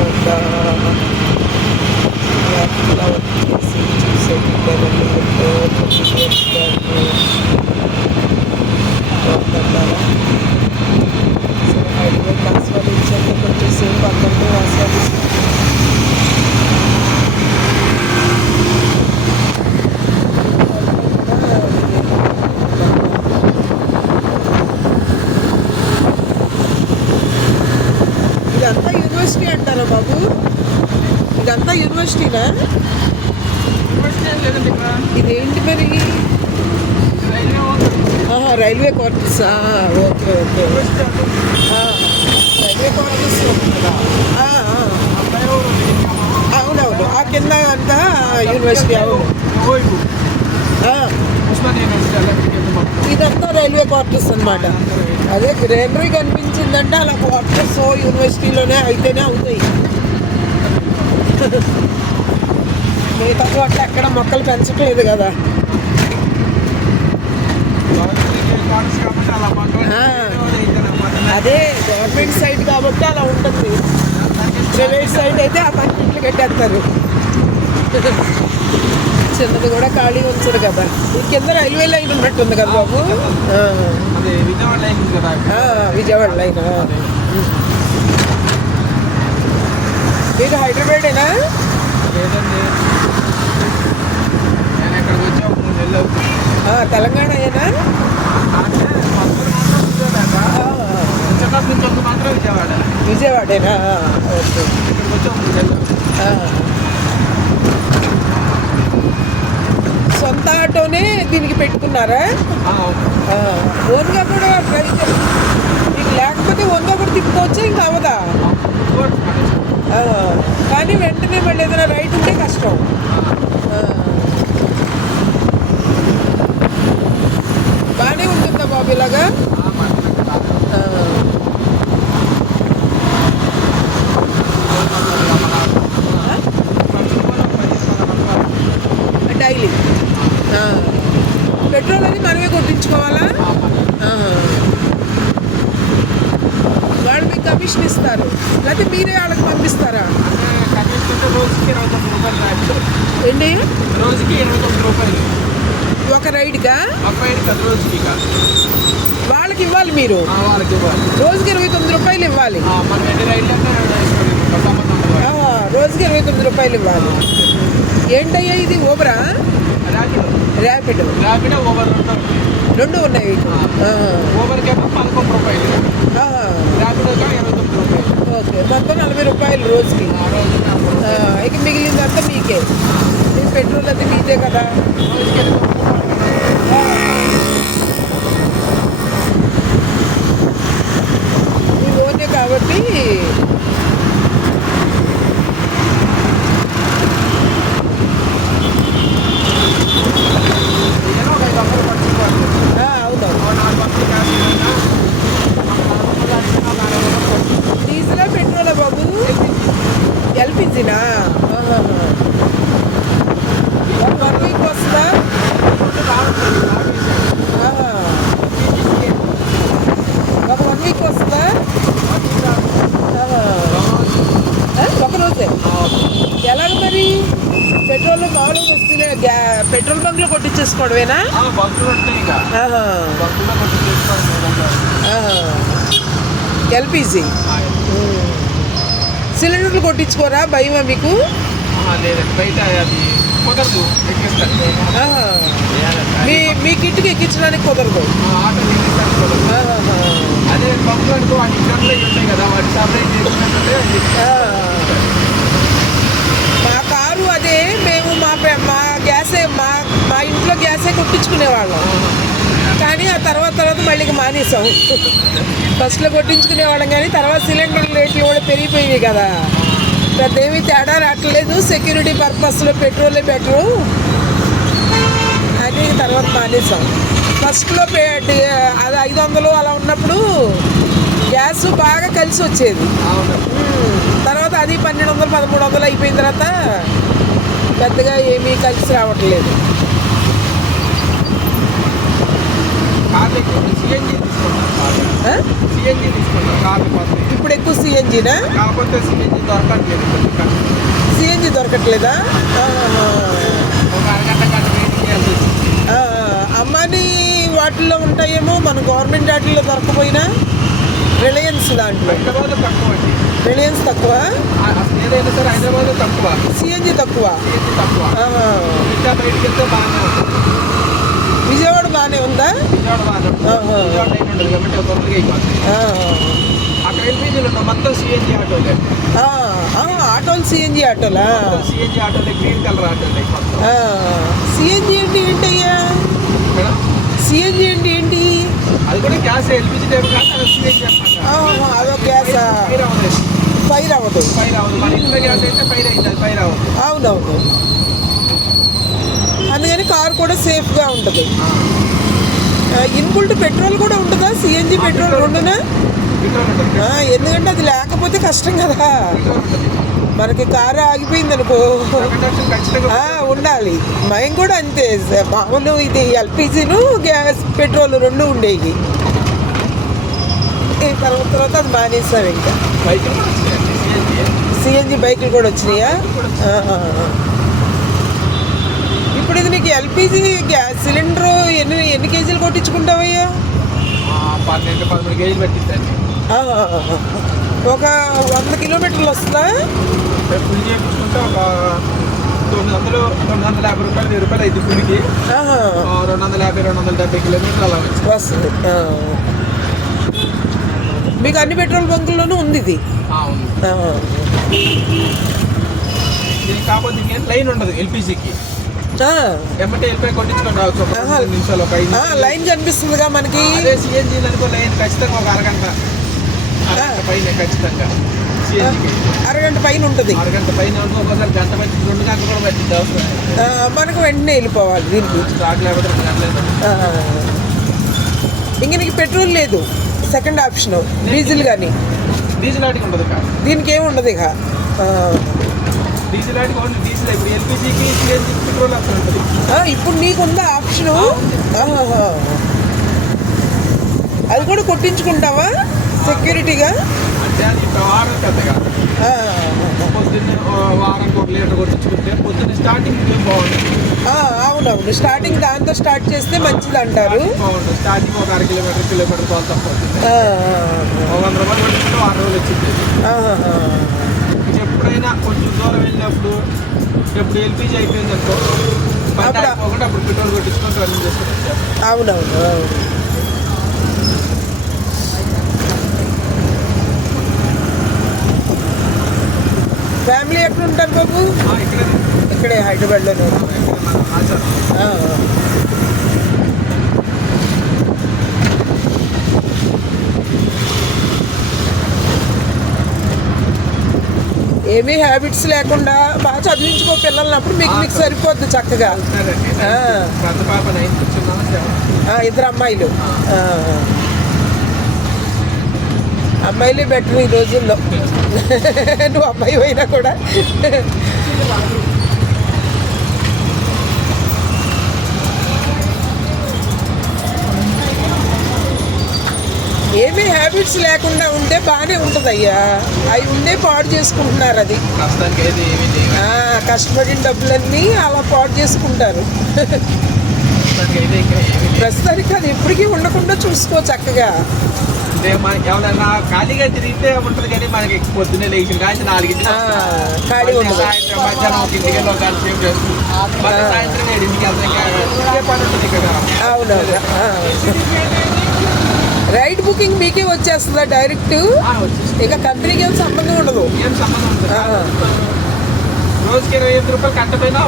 ఒక ఇదంతా యూనివర్సిటీ అంటారా బాబు? ఇదంతా యూనివర్సిటీనా ఇదేంటి మరి? Railway quarters okay okay. Railway quarters. అవునవును. ఆ కింద అంతా యూనివర్సిటీ అవును. ఇదంతా రైల్వే క్వార్టర్స్ అన్నమాట. అదే గ్రీనరీ కనిపించిందంటే అలా క్వార్టర్స్ యూనివర్సిటీలోనే అయితేనే అవుతాయి. మిగతా చోట్ల ఎక్కడ మొక్కలు పెంచట్లేదు కదా. అదే గవర్నమెంట్ సైట్ కాబట్టి అలా ఉంటుంది. ప్రైవేట్ సైట్ అయితే అపార్ట్మెంట్లు కట్టేస్తారు. చిన్నది కూడా ఖాళీ ఉంచరు కదా? కింద రైల్వే లైన్ ఉన్నట్టుంది కదా బాబు? విజయవాడ లైన్ ఉంది కదా? ఆ, విజయవాడ లైన్ ఆ. మీరు హైదరాబాదేనా? లేదండి. నేను ఇక్కడికి వచ్చి ఒక మూడు నెలలు అవుతుంది ఆ, తెలంగాణ ఏనా అంటే పదమూడు మాత్రం విజయవాడ పుస్తకాల నుంచి ఒక మాత్రం విజయవాడ విజయవాడేనా ఆ, ఓకే ఇక్కడికి వచ్చి ఒక మూడు నెలలు అవుతుంది. ఆ. సొంత ఆటోనే దీనికి పెట్టుకున్నారా? ఓన్గా కూడా చే- మీకు లేకపోతే ఓన్గా కూడా తిప్పుకోవచ్చా ఇంకా అవదా? కానీ వెంటనే మళ్ళీ ఏదైనా రైట్ ఉంటే కష్టం ఆ, ఆ. బాగానే ఉంటుందా బాబు ఇలాగా ఆ, మనకి బాగా. ఆ, ఆ? ఖర్చు కూడా ఒక పదిహేను వందల రూపాయలు. డైలీ ఆ. పెట్రోల్ అది మనమే కొట్టించుకోవాలా ఆ, మనకి. ఆ. వాళ్ళు మీకు కమిషన్ ఇస్తారు లేకపోతే మీరే వాళ్ళకి పంపిస్తారా. ఏంటి? రోజుకి ఇరవై తొమ్మిది రూపాయలు ఒక రోజుకి ఇక వాళ్ళకి ఇవ్వాలి మీరు? ఆ, వాళ్ళకి ఇవ్వాలి రోజుకి ఇరవై తొమ్మిది రూపాయలు ఇవ్వాలి. రోజుకి ఇరవై తొమ్మిది రూపాయలు ఇవ్వాలి. ఏంటయ్యా ఇది? ఓబరా ర్యాపిడో. ర్యాపిడ్ ఉంటాం రెండు ఉన్నాయి. ఆ. ఓవర్కి ఏమో పదకొండు రూపాయలు ఆ. ర్యాపిడోకి ఇరవై తొమ్మిది రూపాయలు ఓకే మొత్తం నలభై రూపాయలు రోజుకి ఆ రోజు నలభై ఆ, రూపాయలు. ఇక మిగిలిందంతా మీకే మీ పెట్రోల్ అది మీదే కదా రోజుకి ఇరవై తొమ్మిది రూపాయలు. మీ ఓనే కాబట్టి ఏదో ఒక ఐదు వందలు పట్టుకోవాలి. ఆ, అవునవును ఓ నాలుగు వందలు గ్యాస్ ఇవ్వన్నా, ఒక నాలుగు వందలు అంటే ఒక నాలుగు వందలు పట్టుకోవాలి. డీజిలా పెట్రోలా బాబు ఎల్పిజినా ఒక వన్ వీక్ వస్తుందా ఫుడ్ రావట్లేదు, ఆపేసాడు. ఆహా. ఒక వన్ వీక్ వస్తుందా ఫుడ్ రావట్లేదు. ఆహా. రోజు. ఆ, ఒక రోజే ఆ, ఎలాగ మరి పెట్రోల్ మామూలుగా వస్తే గ్యా పెట్రోల్ బంక్లో కొట్టించేసుకోవడమేనా ఆ, బస్సులు ఉంటాయి ఇక ఆహా. బస్సులో కొంచెం చేసుకోవాలి మూడు వందలు. ఆహా. ఎల్పిజి. సిలిండర్లు కొట్టించుకోరా భయమా మీకు? బయట అది కుదరదు. మీ మీ కిట్కి ఎక్కించడానికి కుదరదు. అదే పంపులు అనుకో ఉంటాయి కదా వాటి సపరేట్ చేసుకున్నట్టే ఆ. మా కారు అదే మేము మా మా గ్యాసే మా మా ఇంట్లో గ్యాసే కొట్టించుకునేవాళ్ళం. కానీ ఆ తర్వాత తర్వాత మళ్ళీ మానేసాం. ఫస్ట్లో కొట్టించుకునేవాళ్ళం కానీ తర్వాత సిలిండర్ రేట్లు కూడా పెరిగిపోయినాయి కదా. పెద్ద ఏమీ తేడా రావట్లేదు. సెక్యూరిటీ పర్పస్లో పెట్రోలే బెటరు. అని తర్వాత మానేసాం. ఫస్ట్లో అది ఐదు వందలు అలా ఉన్నప్పుడు గ్యాస్ బాగా కలిసి వచ్చేది. తర్వాత అది పన్నెండు వందలు పదమూడు వందలు అయిపోయిన తర్వాత పెద్దగా ఏమీ కలిసి రావట్లేదు కార్లు ఎక్కువ సిఎన్జి తీసుకుంటాం కార్లు ఆ? సిఎన్జి తీసుకుంటాం కార్లు పోతాయి ఇప్పుడు ఎక్కువ సిఎన్జినా కాకపోతే సిఎన్జి దొరకట్లేదు. సిఎన్జి అమ్మాని వాటిల్లో ఉంటాయేమో మన గవర్నమెంట్ వాటిల్లో దొరకపోయినా? రిలయన్స్ దాంట్లో. రిలయన్స్ తక్కువ హైదరాబాద్లో తక్కువ. సిఎన్జి తక్కువ. సిఎన్జి తక్కువ ఆహా. ఇంకా బయటికి వెళ్తే బాగానే ఉందా. అక్కడ ఎల్పీజీలు మొత్తం సిఎన్జి ఆటోలే. సిఎన్జి ఆటోలా సిఎన్జి ఆటోలే? గ్రీన్ కలర్ ఆటోలే మొత్తం. సిఎన్జి అంటే ఏంటి అది కూడా గ్యాస్ ఎల్పిజి టైప్ అది ఫైర్ అవ్వదు. ఫైర్ అవ్వదు. ఫైర్ అవ్వదు. మన ఇంట్లో గ్యాస్ అయితే ఫైర్ అయింది అది ఫైర్ అవ్వదు. అవునవును. కార్ కూడా సేఫ్గా ఉంటుంది. ఇన్బుల్ట్ పెట్రోల్ కూడా ఉంటుందా? సిఎన్జి పెట్రోల్ ఆ, ఎందుకంటే అది లేకపోతే కష్టం కదా. మనకి కారు ఆగిపోయింది అనుకో. ఉండాలి. మేము కూడా అంతే. మామూలు ఇది ఎల్పిజిను గ్యాస్ పెట్రోల్ రెండు ఉండేవి. తర్వాత తర్వాత అది మానేసాం ఇంకా. బైక్ సిఎన్జి బైకులు కూడా వచ్చినాయా. ఇప్పుడు ఇది నీకు ఎల్పిజి గ్యాస్ సిలిండర్ ఎన్ని ఎన్ని కేజీలు కొట్టించుకుంటావయ్యా? పన్నెండు పదమూడు కేజీలు పెట్టిందండి. ఒక వంద కిలోమీటర్లు వస్తుందా? ఫుల్ చేయించుకుంటే ఒక తొమ్మిది వందలు తొమ్మిది వందల యాభై రూపాయలు వెయ్యి రూపాయలు అయితే ఫుల్కి రెండు వందల యాభై రెండు వందల డెబ్బై కిలోమీటర్లు అలా వస్తుంది. మీకు అన్ని పెట్రోల్ బంకుల్లోనూ ఉంది ఇది? కాకపోతే లైన్ ఉండదు ఎల్పిజికి. లైన్ కనిపిస్తుందిగా మనకి. అరగంట. పైన ఉంటుంది. మనకు వెంటనే వెళ్ళిపోవాలి దీనికి. ఇంక నీకు పెట్రోల్ లేదు. Second option. డీజిల్ కానీ డీజిల్ ఆటికి ఉండదు కాదు దీనికి ఏమి ఉండదు ఇక. డీజిల్ ఆటికి ఓన్లీ డీజిల్ ఇప్పుడు ఎల్పిజికి సిఎన్జీ పెట్రోల్ అసలు ఉంటుంది ఆ, ఇప్పుడు నీకుందా ఆప్షను. అది కూడా కొట్టించుకుంటావా సెక్యూరిటీగా? అంటే అది వారం పెద్దగా. పొద్దున్నే వారానికి ఒక లీటర్ కొట్టించుకుంటే పొద్దున్నే స్టార్టింగ్ బాగుంటుంది అవునవును. స్టార్టింగ్ దాంతో స్టార్ట్ చేస్తే మంచిది అంటారు బాగుంటుంది స్టార్టింగ్ ఒక అర కిలోమీటర్ కిలోమీటర్ ఒక వంద రూపాయలు వారం రోజులు వచ్చింది. ఎప్పుడైనా కొంచెం దూరం వెళ్ళినప్పుడు ఎప్పుడు ఎల్పిజి అయిపోయింది అనుకో బండి అప్పుడు- అయిపోకుండా అప్పుడు పెట్రోల్ కొట్టించుకుంటూ రన్నింగ్ చేసుకుని వచ్చారు అవునవును అవును. ఫ్యామిలీ ఎక్కడ ఉంటారు బాబు ఇక్కడ. ఇక్కడే హైదరాబాద్లోనే. ఏమీ హ్యాబిట్స్ లేకుండా బాగా చదివించుకో పిల్లల్ని అప్పుడు మీకు మీకు సరిపోద్ది చక్కగా. ఇద్దరు అమ్మాయిలు. అమ్మాయిలే బెటర్ ఈ రోజుల్లో. నువ్వు అమ్మాయి అయినా కూడా. ఏమీ హ్యాబిట్స్ లేకుండా ఉంటే బాగానే ఉంటుంది అయ్యా అవి ఉండే పాడు చేసుకుంటున్నారు అది. కష్టపడిన డబ్బులన్నీ అలా పాడు చేసుకుంటారు. ప్రస్తుతానికి అది ఎప్పటికీ ఉండకుండా చూసుకో చక్కగా. ఎవరైనా ఖాళీగా తిరిగితే ఉంటుంది కానీ మనకి పొద్దున్నే కానీ ఖాళీ మళ్ళీ ఉండదు. సాయంత్రం మధ్యాహ్నం ఒక ఇంటికి వెళ్ళి ఒక గంట సేపు చేస్తుంది మళ్ళీ ఆ. సాయంత్రం ఏడింటికి వెళ్తాం ఇంకా ఇదే పని ఉంటుంది ఇక్కడ. అవునవును. ఆ. రైడ్ బుకింగ్ మీకే వచ్చేస్తుందా డైరెక్ట్ ఇక కంపెనీకి ఏం సంబంధం ఉండదు. రోజుకి ఇరవై ఎనిమిది రూపాయలు కట్టపోయినా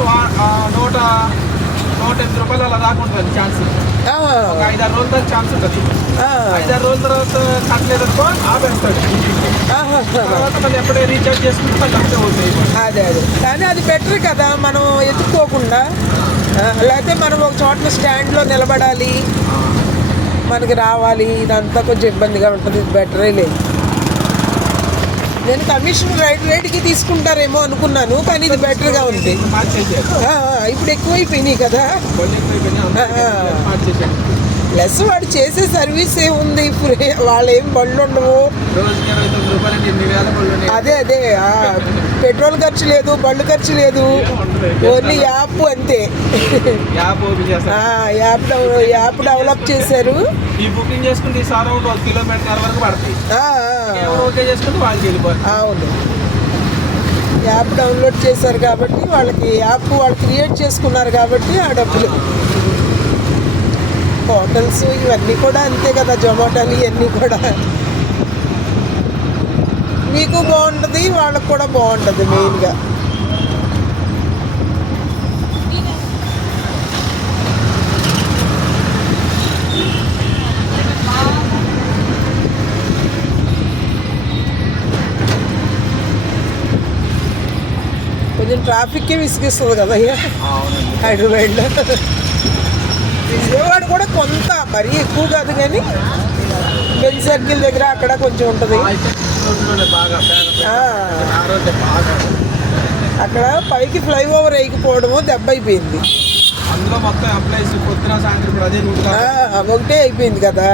నూట నూట ఎనిమిది రూపాయలు అలా దాకా ఉంటుంది ఛాన్స్. ఒక ఐదారు రోజుల దాకా ఛాన్స్ ఉంటుంది. ఐదారు రోజుల తర్వాత కట్టలేదనుకో ఆపేస్తాడు. తర్వాత మళ్ళీ ఎప్పుడే రీఛార్జ్ చేసుకుంటే మళ్ళీ అంతే అవుతాయి అదే అదే. కానీ అది బెటర్ కదా మనం ఎత్తుక్కోకుండా. ఆ, లేకపోతే మనం ఒక చోట స్టాండ్లో నిలబడాలి. మనకి రావాలి ఇదంతా కొంచెం ఇబ్బందిగా ఉంటుంది ఇది బెటరే లేదు. నేను కమిషన్ రైట్ రేట్కి తీసుకుంటారేమో అనుకున్నాను కానీ ఇది బెటర్గా ఉంది. ఇప్పుడు ఎక్కువైపోయినాయి కదా. ప్లస్ వాడు చేసే సర్వీస్ ఏముంది? ఇప్పుడు వాళ్ళు ఏం బళ్ళు ఉండవు. అదే అదే పెట్రోల్ ఖర్చు లేదు బళ్ళు ఖర్చు లేదు. ఓన్లీ యాప్ అంతే. యాప్ యాప్ డెవ- యాప్ డెవలప్ చేశారు. అవును. యాప్ డౌన్లోడ్ చేశారు కాబట్టి వాళ్ళకి యాప్ వాళ్ళు క్రియేట్ చేసుకున్నారు కాబట్టి ఆ డబ్బులు. హోటల్స్ ఇవన్నీ కూడా అంతే కదా జొమాటోలు ఇవన్నీ కూడా. మీకు బాగుంటుంది వాళ్ళకి కూడా బాగుంటుంది మెయిన్గా కొంచెం ట్రాఫిక్కే విసిగిస్తుంది కదా అయ్యా అవునండి. హైదరాబాద్లో. విజయవాడ కూడా కొంత మరీ ఎక్కువ కాదు కానీ బెల్ సర్కిల్ దగ్గర అక్కడ కొంచెం ఉంటుంది. అక్కడ పైకి ఫ్లైఓవర్ వేయకపోవడము దెబ్బ అయిపోయింది అందులో మొత్తం ఎంప్లాయీస్ పొద్దున సాయంత్రం ఇప్పుడు అదే రూట్ ఆ, ఒకటే అయిపోయింది కదా.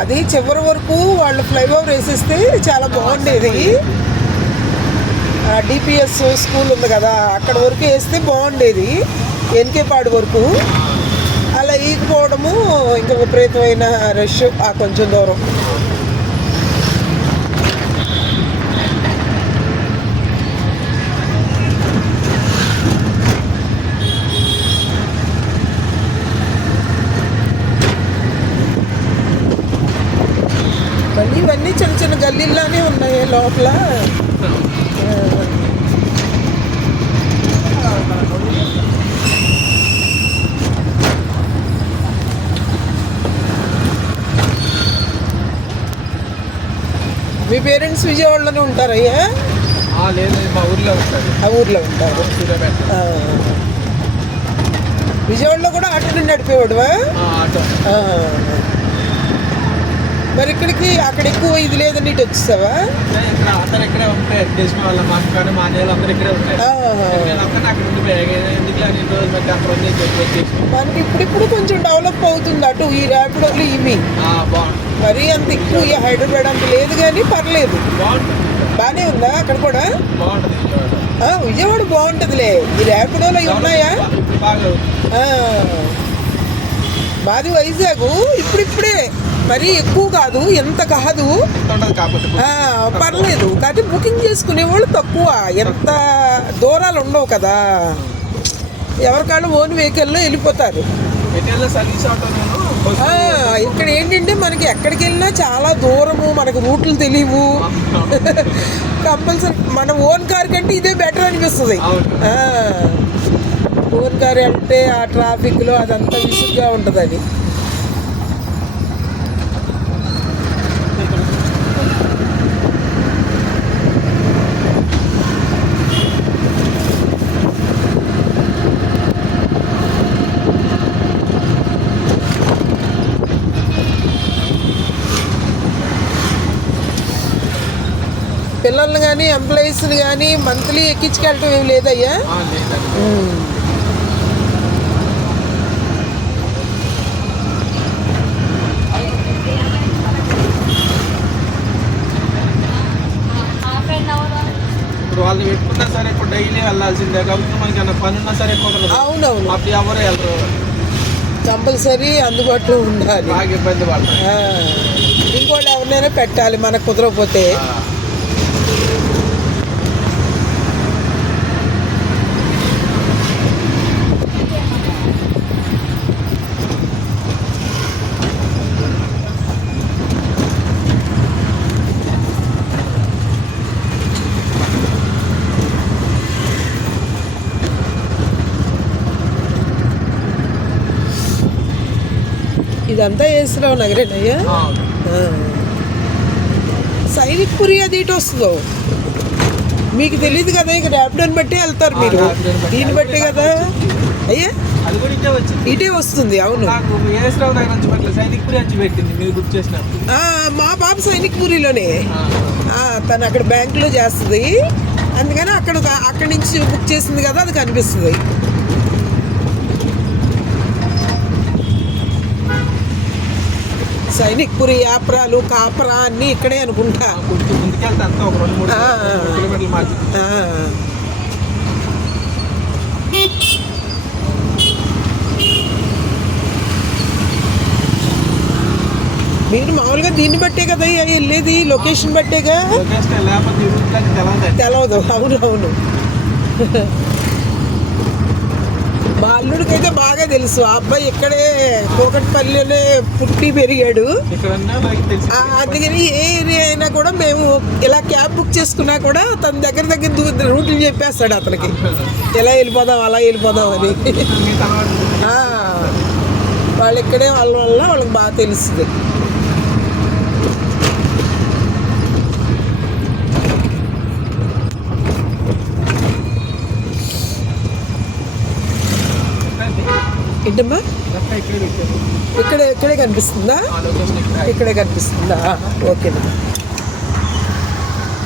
అదే చివరి వరకు వాళ్ళు ఫ్లైఓవర్ వేసేస్తే చాలా బాగుండేది. డిపిఎస్ స్కూల్ ఉంది కదా అక్కడ వరకు వేస్తే బాగుండేది. ఎన్కేపాడు వరకు. ఈగిపోవడము ఇంకా విపరీతమైన రష్. ఆ కొంచెం దూరం. మళ్ళీ ఇవన్నీ చిన్న చిన్న గల్లీల్లోనే ఉన్నాయి లోపల ఆ, మీ పేరెంట్స్ విజయవాడలోనే ఉంటారయ్యా ఆ, లేదు మా ఊర్లో ఉంటుంది ఆ ఊర్లో ఉంటారు. ఆ. విజయవాడలో కూడా ఆటో నడిపేవాడువా ఆటో ఆ. మరి ఇక్కడికి అక్కడ ఎక్కువ ఇది లేదని ఇటు వచ్చేసావా? అందరు ఇక్కడే ఉంటాయి తెలిసిన వాళ్ళ మా అక్క కానీ మా అన్నయ్యలు అందరూ ఇక్కడే ఉంటాయి మనకి ఇప్పుడిప్పుడు కొంచెం డెవలప్ అవుతుంది అటు ఈ ర్యాపిడోలు ఇవి మరీ అంత ఎక్కువ ఈ హైదరాబాద్ అంత లేదు కానీ పర్లేదు. బాగానే ఉందా అక్కడ కూడా? బాగుంటుంది విజయవాడ. బాగుంటుందిలే. ఈ ర్యాపిడోలు అవి ఉన్నాయా. మాది వైజాగ్ ఇప్పుడిప్పుడే. మరీ ఎక్కువ కాదు ఎంత కాదు. పర్లేదు. కానీ బుకింగ్ చేసుకునే వాళ్ళు తక్కువ. ఎంత దూరాలు ఉండవు కదా ఎవరికాళ్ళు ఓన్ వెహికల్లో వెళ్ళిపోతారు. ఇక్కడ ఏంటంటే మనకి ఎక్కడికి వెళ్ళినా చాలా దూరము మనకు రూట్లు తెలియవు. కంపల్సరీ మన ఓన్ కార్ కంటే ఇదే బెటర్ అనిపిస్తుంది. ఓన్ కార్ వెళ్తే ఆ ట్రాఫిక్లో అదంతా విసుగ్గా ఉంటుంది అది పిల్లల్ని కానీ ఎంప్లాయీస్ని కానీ మంత్లీ ఎక్కించుకెళ్ళటం ఏం లేదయ్యా? వాళ్ళు పెట్టుకున్నా సరే ఇప్పుడు డైలీ వెళ్ళాల్సిందే. కాబట్టి మనకి ఏమైనా పని ఉన్నా సరే కుదరదు. అవునవును. అప్పుడు ఎవరు వెళ్ళరు. కంపల్సరీ అందుబాటులో ఉండాలి. బాగా ఇబ్బంది పడతారు. ఆ, ఇంకోళ్ళు ఎవరినైనా పెట్టాలి మనకు కుదరకపోతే. ఇదంతా వేసిరావు నగరేనయ్యా. సైనిక్ పురి అది ఇటు వస్తుందో? మీకు తెలియదు కదా ఇక ర్యాపిడోని బట్టి వెళ్తారు మీరు. దీన్ని బట్టే కదా? అయ్యా? ఇటే వస్తుంది అవును. మా పాప సైనిక్ పురిలోనే తను అక్కడ బ్యాంకులో చేస్తుంది. అందుకని అక్కడ అక్కడి నుంచి బుక్ చేసింది కదా అది కనిపిస్తుంది. సైనిక్పురి యాప్రాలు కాపరా అన్నీ ఇక్కడే అనుకుంటా. మీరు మామూలుగా దీన్ని బట్టే కదా వెళ్ళేది లొకేషన్ బట్టేగా? తెలవదు. అవును అవును. అల్లుడికైతే బాగా తెలుసు. ఆ అబ్బాయి ఇక్కడే కోకట్పల్లిలోనే పుట్టి పెరిగాడు. అందుకని ఏ ఏరియా అయినా కూడా మేము ఇలా క్యాబ్ బుక్ చేసుకున్నా కూడా తన దగ్గర దగ్గర రూట్లు చెప్పేస్తాడు అతనికి. ఎలా వెళ్ళిపోదాం అలా వెళ్ళిపోదాం అని. వాళ్ళు ఇక్కడే వాళ్ళ వల్ల వాళ్ళకి బాగా తెలుస్తుంది. ఏంటమ్మా? ఇక్కడ ఇక్కడే కనిపిస్తుందా? ఇక్కడే కనిపిస్తుందా? ఓకే.